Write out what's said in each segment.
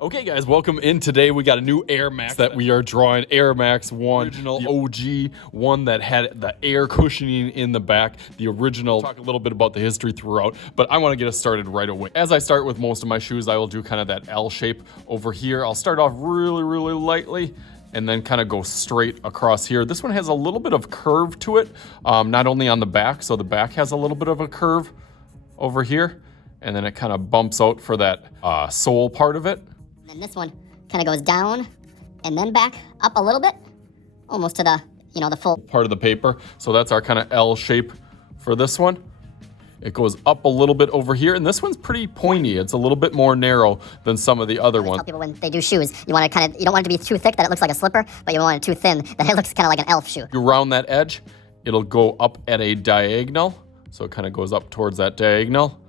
Okay guys, welcome in. Today we got a new Air Max that we are drawing. Air Max 1, original OG, one that had the air cushioning in the back. The original, talk a little bit about the history throughout, but I want to get us started right away. As I start with most of my shoes, I will do kind of that L shape over here. I'll start off really lightly and then kind of go straight across here. This one has a little bit of curve to it, not only on the back, so the back has a little bit of a curve over here, and then it kind of bumps out for that sole part of it. And this one kind of goes down and then back up a little bit, almost to the, the full part of the paper. So that's our kind of L shape for this one. It goes up a little bit over here, and this one's pretty pointy. It's a little bit more narrow than some of the other ones. I tell people when they do shoes, you want to you don't want it to be too thick that it looks like a slipper, but you don't want it too thin that it looks kind of like an elf shoe. You round that edge, it'll go up at a diagonal. So it kind of goes up towards that diagonal,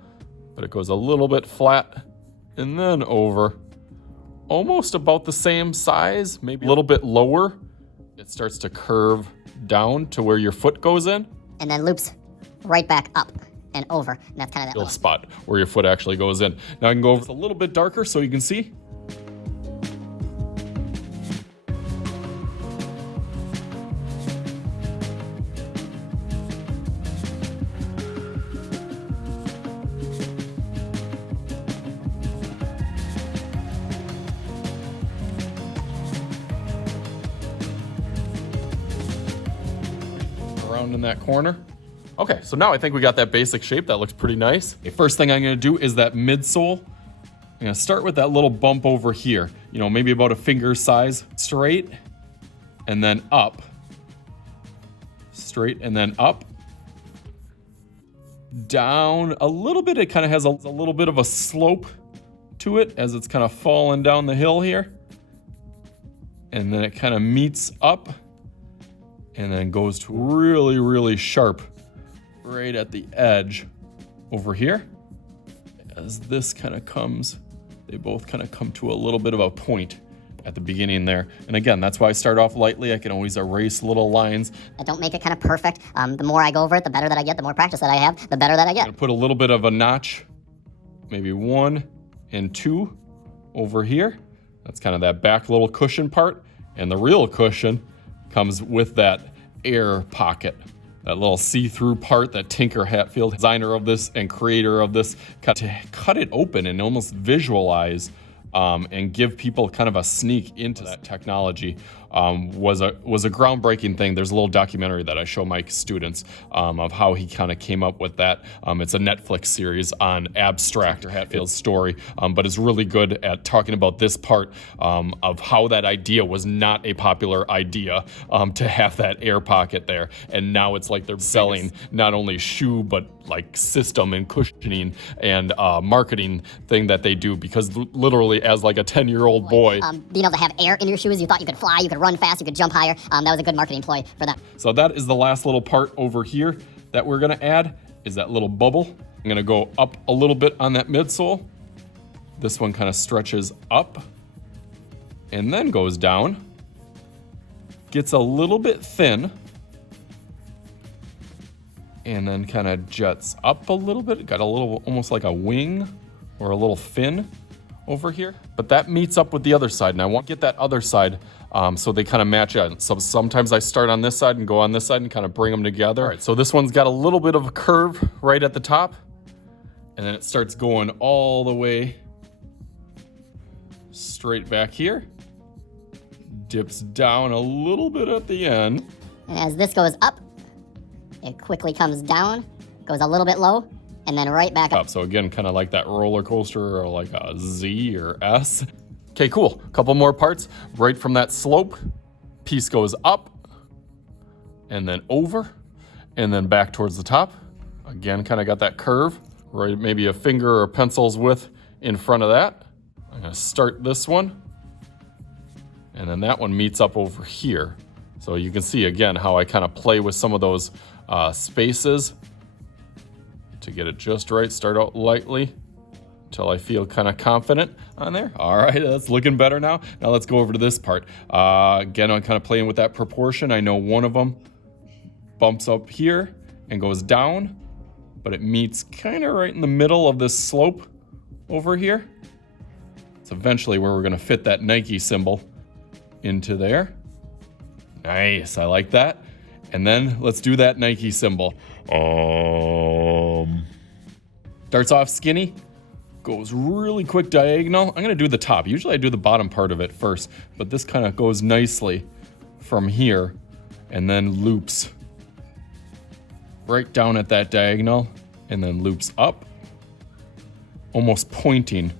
but it goes a little bit flat and then over. Almost about the same size, maybe a little bit lower. It starts to curve down to where your foot goes in. And then loops right back up and over. And that's kind of that little spot where your foot actually goes in. Now I can go over a little bit darker so you can see. Around in that corner. Okay, so now I think we got that basic shape. That looks pretty nice. Okay, first thing I'm gonna do is that midsole. I'm gonna start with that little bump over here. Maybe about a finger size. Straight, and then up. Straight, and then up. Down a little bit. It kind of has a little bit of a slope to it as it's kind of falling down the hill here. And then it kind of meets up. And then goes to really sharp right at the edge over here. As this kind of comes, they both kind of come to a little bit of a point at the beginning there. And again, that's why I start off lightly. I can always erase little lines. I don't make it kind of perfect. The more I go over it, the better that I get. The more practice that I have, the better that I get. I'm gonna put a little bit of a notch, maybe 1 and 2 over here. That's kind of that back little cushion part. And the real cushion comes with that air pocket, that little see-through part that Tinker Hatfield, designer of this and creator of this, to cut it open and almost visualize and give people kind of a sneak into that technology was a groundbreaking thing. There's a little documentary that I show my students of how he kind of came up with that. It's a Netflix series on abstract Hatfield's story, but it's really good at talking about this part of how that idea was not a popular idea to have that air pocket there. And now it's like they're selling not only shoe, but like system and cushioning and marketing thing that they do, because literally as like a 10-year-old boy. Being able to have air in your shoes, you thought you could fly, you could run fast, you could jump higher. That was a good marketing ploy for them. So that is the last little part over here that we're gonna add, is that little bubble. I'm gonna go up a little bit on that midsole. This one kind of stretches up and then goes down. Gets a little bit thin. And then kind of jets up a little bit. Got a little, almost like a wing or a little fin over here. But that meets up with the other side, and I want to get that other side so they kind of match out. So sometimes I start on this side and go on this side and kind of bring them together. All right, so this one's got a little bit of a curve right at the top, and then it starts going all the way straight back here. Dips down a little bit at the end. And as this goes up, it quickly comes down, goes a little bit low, and then right back up. So again, kind of like that roller coaster or like a Z or S. Okay, cool. Couple more parts. Right from that slope, piece goes up and then over and then back towards the top. Again, kind of got that curve, right? Maybe a finger or pencil's width in front of that. I'm gonna start this one, and then that one meets up over here. So you can see again how I kind of play with some of those spaces to get it just right. Start out lightly until I feel kind of confident on there. All right, that's looking better now. Now let's go over to this part. Again, I'm kind of playing with that proportion. I know one of them bumps up here and goes down, but it meets kind of right in the middle of this slope over here. That's eventually where we're gonna fit that Nike symbol into there. Nice, I like that. And then let's do that Nike symbol. Starts off skinny, goes really quick diagonal. I'm gonna do the top. Usually I do the bottom part of it first, but this kind of goes nicely from here and then loops right down at that diagonal and then loops up, almost pointing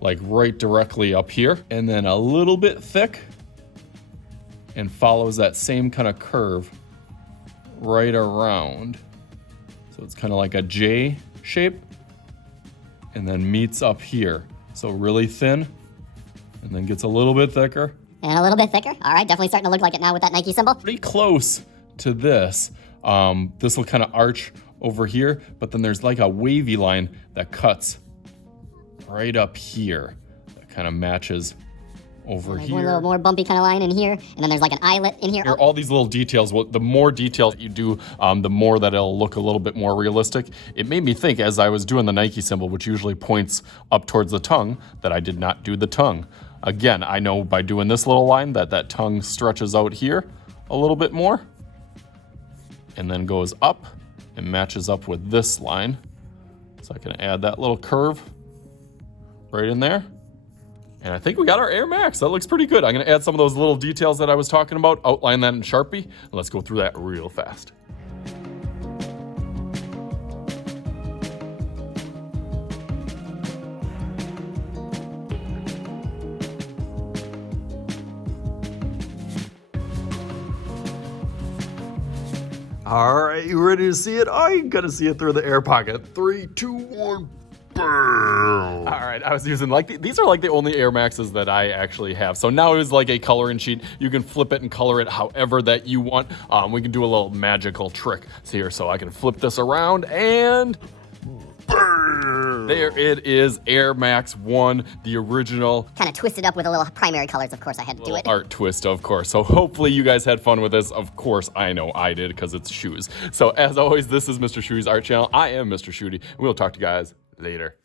like right directly up here, and then a little bit thick and follows that same kind of curve right around. So it's kind of like a J shape and then meets up here. So really thin and then gets a little bit thicker. And a little bit thicker. All right, definitely starting to look like it now with that Nike symbol. Pretty close to this. This will kind of arch over here, but then there's like a wavy line that cuts right up here. That kind of matches over here. One little more bumpy kind of line in here, and then there's like an eyelet in here. All these little details, the more detail you do, the more that it'll look a little bit more realistic. It made me think as I was doing the Nike symbol, which usually points up towards the tongue, that I did not do the tongue. Again, I know by doing this little line that tongue stretches out here a little bit more and then goes up and matches up with this line. So I can add that little curve right in there. And I think we got our Air Max. That looks pretty good. I'm gonna add some of those little details that I was talking about, outline that in Sharpie, and let's go through that real fast. All right, you ready to see it? Oh, you gotta see it through the air pocket. 3, 2, 1, boom. All right, I was using these are like the only Air Maxes that I actually have. So now it is like a coloring sheet. You can flip it and color it however that you want. We can do a little magical trick here. So I can flip this around and there it is, Air Max 1, the original. Kind of twisted up with a little primary colors, of course I had to do it. Art twist, of course. So hopefully you guys had fun with this. Of course, I know I did because it's shoes. So as always, this is Mr. Shooty's Art Channel. I am Mr. Shooty, and we'll talk to you guys later.